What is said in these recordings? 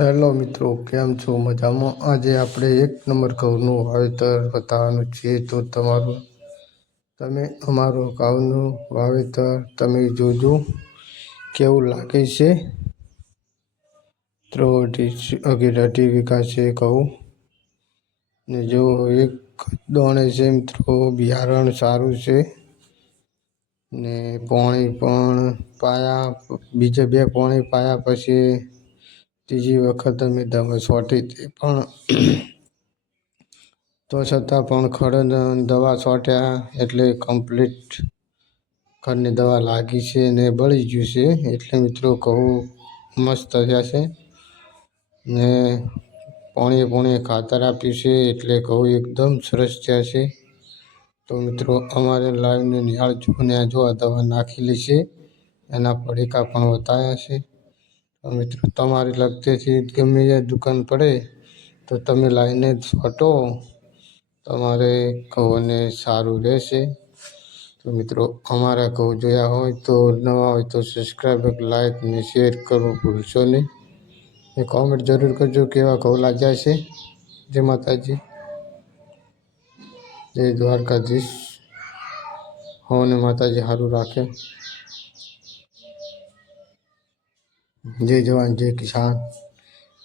Hello મિત્રો, કેમ છો? મજામાં? આજે આપણે એક નંબર ઘઉંનું વાવેતર બતાવવાનું છે. તો તમારું, તમે અમારું ઘઉંનું વાવેતર તમે જોજો, કેવું લાગે છે? મિત્રો અઢી અઢી વીઘા છે ઘઉં. ને જો એક દોણે છે મિત્રો, બિયારણ સારું છે. ને પોણી પણ પાયા, બીજા બે પોણી પાયા પછી ત્રીજી વખત અમે દવા છોટી હતી, પણ તો છતાં પણ ખડ દવા છોટ્યા એટલે કમ્પ્લીટ ઘરની દવા લાગી છે ને બળી ગયું છે. એટલે મિત્રો કહું મસ્ત થયા છે ને પાણીએ પોણીએ ખાતર આપ્યું છે એટલે કહું એકદમ સરસ થયા છે. તો મિત્રો અમારે લાઈવને નિહાળજો અને જો આ દવા નાખેલી છે, એના પડીકા પણ બતાવ્યા છે. મિત્રો, તમારી લગતેથી ગમે એ દુકાન પડે, તો તમે લાવીને છોટો તમારે ઘઉંને સારું રહેશે. તો મિત્રો, અમારા ઘઉં જોયા હોય તો નવા હોય તો સબસ્ક્રાઈબ લાઈક ને શેર કરવું ભૂલશો નહીં. એ કોમેન્ટ જરૂર કરજો કેવા ઘઉં લાગ્યા છે. જય માતાજી. જય દ્વારકાધીશ. હોને માતાજી સારું રાખે. જય જવાન, જય કિસાન.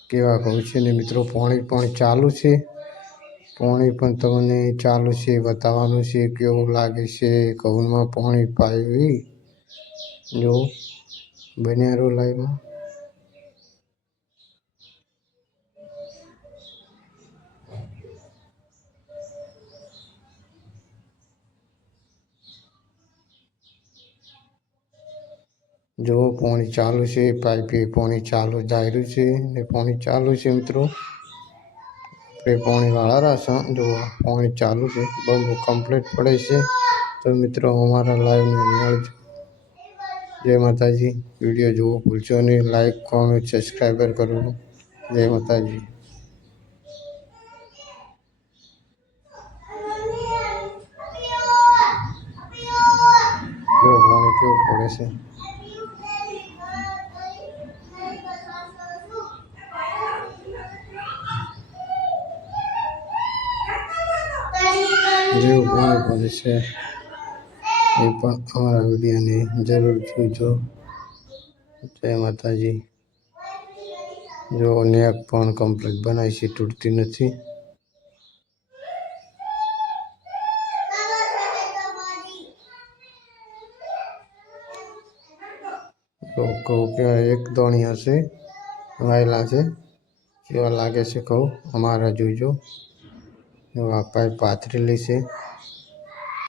કેવા કહું છે ને મિત્રો? પોણી પણ ચાલુ છે. પોણી પણ તમને ચાલુ છે, બતાવવાનું છે, કેવું લાગે છે? ઘઉંમાં પોણી પાવી જો, બન્યા રહો લાઈવમાં. જો પાણી ચાલુ છે, પાઇપે પાણી ચાલુ જાય છે, ને પાણી ચાલુ છે મિત્રો. આપણે પાણી વાળા રાશા જુઓ પાણી ચાલુ છે, બહુ કમ્પ્લીટ પડે છે. તો મિત્રો અમારા લાઈવને નિહાળજો જય માતાજી. વીડિયો જોવો ભૂલશો નહીં. લાઈક કોમેન્ટ સબસ્ક્રાઈબર કરવું જય માતાજી. જો પાણી કેવું પડે છે? જેવું પાણી પડે છે, એ પણ અમારા વિડીયોને જરૂર જોજો જય માતાજી. જો નેક પણ કમ્પ્લીટ બનાવી છે, તૂટતી નથી. તો કહું કે એક દોણી હશે વાયેલા છે. કેવા લાગે છે કહું? અમારા જોઈજો આ પાથરેલી છે.